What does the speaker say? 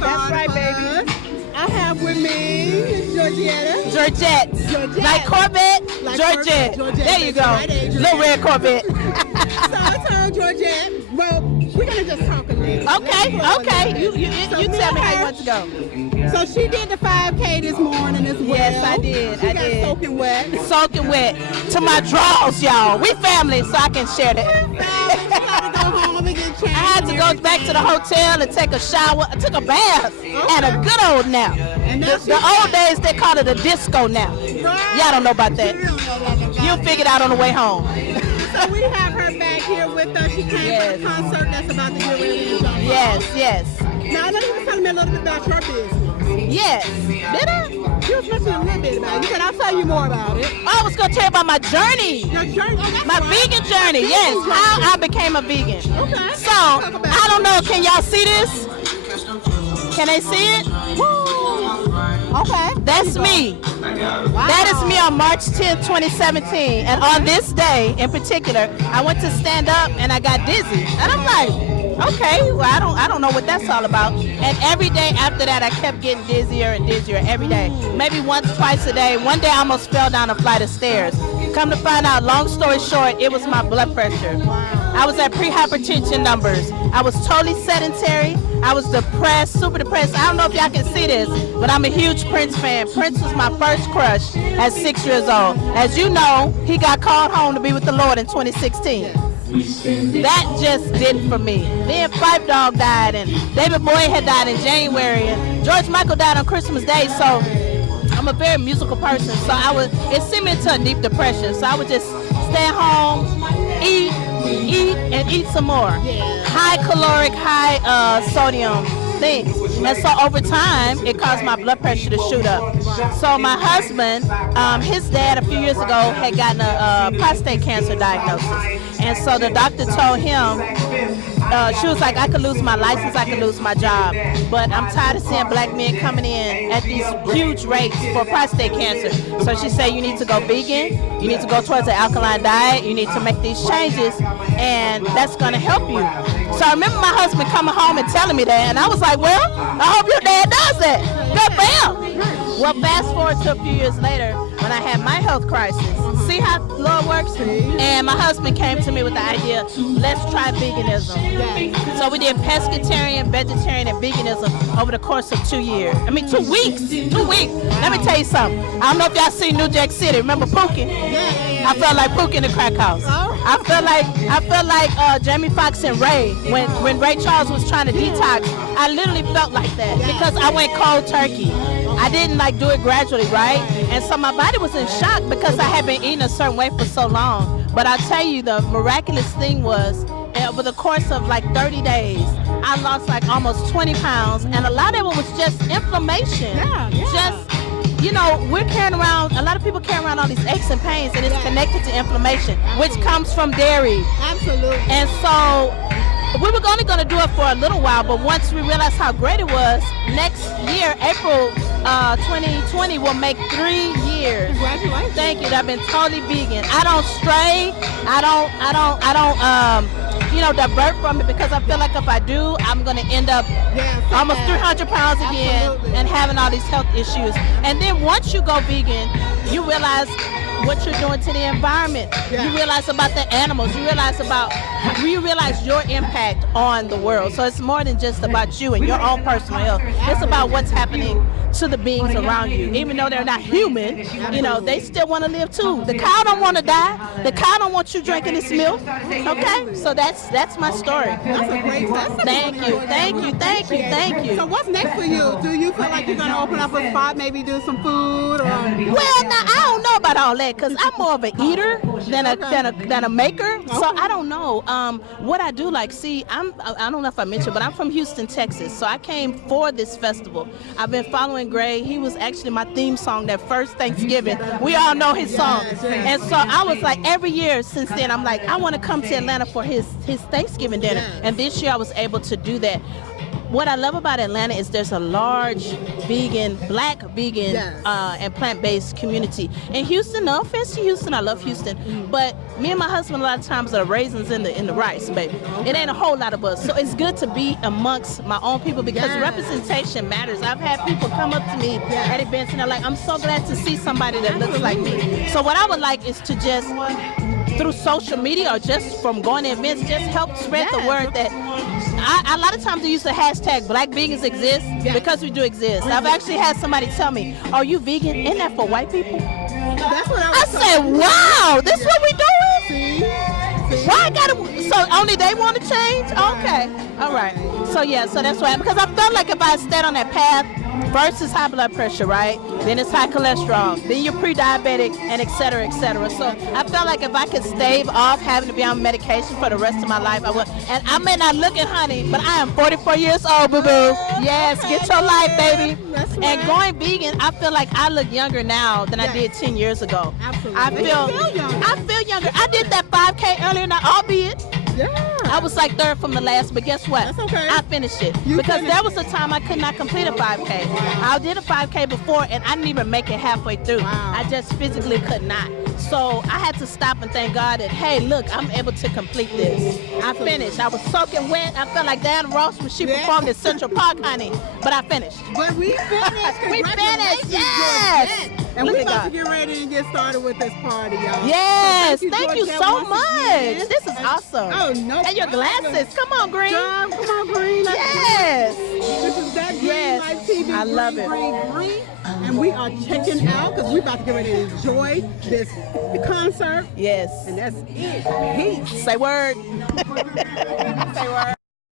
That's right, baby. I have with me Georgette. Georgette. Like Corvette, Georgette. There you go. Right, Little red Corvette. So I told Georgette, well, we're going to just talk a little. Okay. You tell me how you want to go. So she did the 5K this morning as well. Yes, I did. She got soaking wet. Soaking wet. To my drawers, y'all. We family, so I can share that. I had to go back to the hotel and take a shower. I took a bath and a good old nap. The old days, they call it a disco nap. Y'all don't know about that. You'll figure it out on the way home. So we have her back here with us. She came from the concert that's about to get ready in July. Yes. Now, I know you were telling me a little bit about your business. Yes. Did I? You was mentioning a little bit about it. You said I'll tell you more about it. I was going to tell you about my journey. Your journey? My vegan journey, yes. How I became a vegan. Okay. So, I don't know. Can y'all see this? Can they see it? Okay. That's me. Wow. That is me on March 10th, 2017. And on this day in particular, I went to stand up and I got dizzy. And I'm like, okay, well, I don't know what that's all about. And every day after that, I kept getting dizzier and dizzier every day. Maybe once, twice a day. One day I almost fell down a flight of stairs. Come to find out, long story short, it was my blood pressure. I was at pre-hypertension numbers. I was totally sedentary. I was depressed, super depressed. I don't know if y'all can see this, but I'm a huge Prince fan. Prince was my first crush at 6 years old. As you know, he got called home to be with the Lord in 2016. That just did it for me. Then Phife Dawg died, and David Bowie had died in January, and George Michael died on Christmas Day, so I'm a very musical person. So it sent me into a deep depression. So I would just stay home, eat, and eat some more. High caloric, high sodium things. And so over time, it caused my blood pressure to shoot up. So my husband, his dad a few years ago had gotten a prostate cancer diagnosis. And so the doctor told him, she was like, I could lose my license, I could lose my job, but I'm tired of seeing black men coming in at these huge rates for prostate cancer. So she said, you need to go vegan, you need to go towards an alkaline diet, you need to make these changes, and that's going to help you. So I remember my husband coming home and telling me that, and I was like, well, I hope your dad does that. Good for him. Well, fast forward to a few years later, when I had my health crisis. See how Lord works? And my husband came to me with the idea, let's try veganism. So we did pescatarian, vegetarian, and veganism over the course of 2 years. 2 weeks. 2 weeks. Let me tell you something. I don't know if y'all seen New Jack City. Remember Pookie? I felt like Pookie in the crack house. I felt like Jamie Foxx and Ray when Ray Charles was trying to detox. I literally felt like that because I went cold turkey. I didn't do it gradually, right? And so my body was in shock because I had been eating a certain way for so long. But I'll tell you, the miraculous thing was, over the course of 30 days, I lost almost 20 pounds, and a lot of it was just inflammation. Just, we're carrying around, a lot of people carry around all these aches and pains, and it's connected to inflammation, which comes from dairy. Absolutely. And so we were only going to do it for a little while, but once we realized how great it was, next year, April 2020 will make 3 years. Congratulations. Thank you. I've been totally vegan. I don't stray. I don't divert from it because I feel like if I do, I'm going to end up almost 300 pounds again and having all these health issues. And then once you go vegan, you realize what you're doing to the environment. You realize about the animals. You realize your impact on the world. So it's more than just about you and your own personal health. It's about what's happening to the beings around you. Even though they're not human, they still want to live too. The cow don't want to die. The cow don't want you drinking its milk. Okay? So that's my story. That's a great testimony. Thank you. So what's next for you? Do you feel like you're going to open up a spot, maybe do some food? Or? Well, now, I don't know about all that because I'm more of an eater than a maker. So I don't know. What I do I don't know if I mentioned, but I'm from Houston, Texas. So I came for this festival. I've been following Gray. He was actually my theme song that first Thanksgiving. We all know his song. And so I was every year since then, I'm I want to come to Atlanta for his Thanksgiving dinner. And this year I was able to do that. what I love about Atlanta is there's a large black vegan, Yes. And plant-based community. In Houston, no offense to Houston, I love Houston, but me and my husband a lot of times are raisins in the rice, baby. It ain't a whole lot of us, so it's good to be amongst my own people because Yes. representation matters. I've had people come up to me at events and they're like, "I'm so glad to see somebody that looks like me." So what I would like is to just through social media or just from going to events, just help spread the word that a lot of times they use the hashtag Black Vegans Exist because we do exist. I've actually had somebody tell me, "Are you vegan? Isn't that for white people?" That's what I said, "Wow, this what we doing? See? Why I gotta? So only they want to change? Okay, all right. So yeah, so that's why because I felt like if I stayed on that path, first is high blood pressure, right? Then it's high cholesterol. Then you're pre-diabetic, and et cetera, et cetera. So I felt like if I could stave off having to be on medication for the rest of my life, I would. And I may not look it, honey, but I am 44 years old, boo boo. Yes, get your life, baby. That's And going vegan, I feel like I look younger now than I did 10 years ago. Absolutely. I You feel younger. I feel younger. I did that 5K earlier, now, albeit Yeah. I was like third from the last, but guess what? That's okay. I finished it You because finished there was a time I could not complete a 5K. I did a 5K before and I didn't even make it halfway through. Wow. I just physically could not. So I had to stop and thank God that, hey, look, I'm able to complete this. I finished. I was soaking wet. I felt like Diana Ross when she performed at Central Park, honey. But I finished. But we finished. We finished, Congratulations, yes. Georgette. And Look we're at about God. to get ready and get started with this party, y'all. Yes, So thank you Georgette, so once much. again. This is awesome. Oh, no And your problem. glasses. Come on, Green. Girl, come on, Green. Let's Yes. This is that Green Yes. Life TV. I love Green, it. Green, Green. And we are checking out because we're about to get ready to enjoy this concert. Yes. And that's it. Peace. Say word. Say word.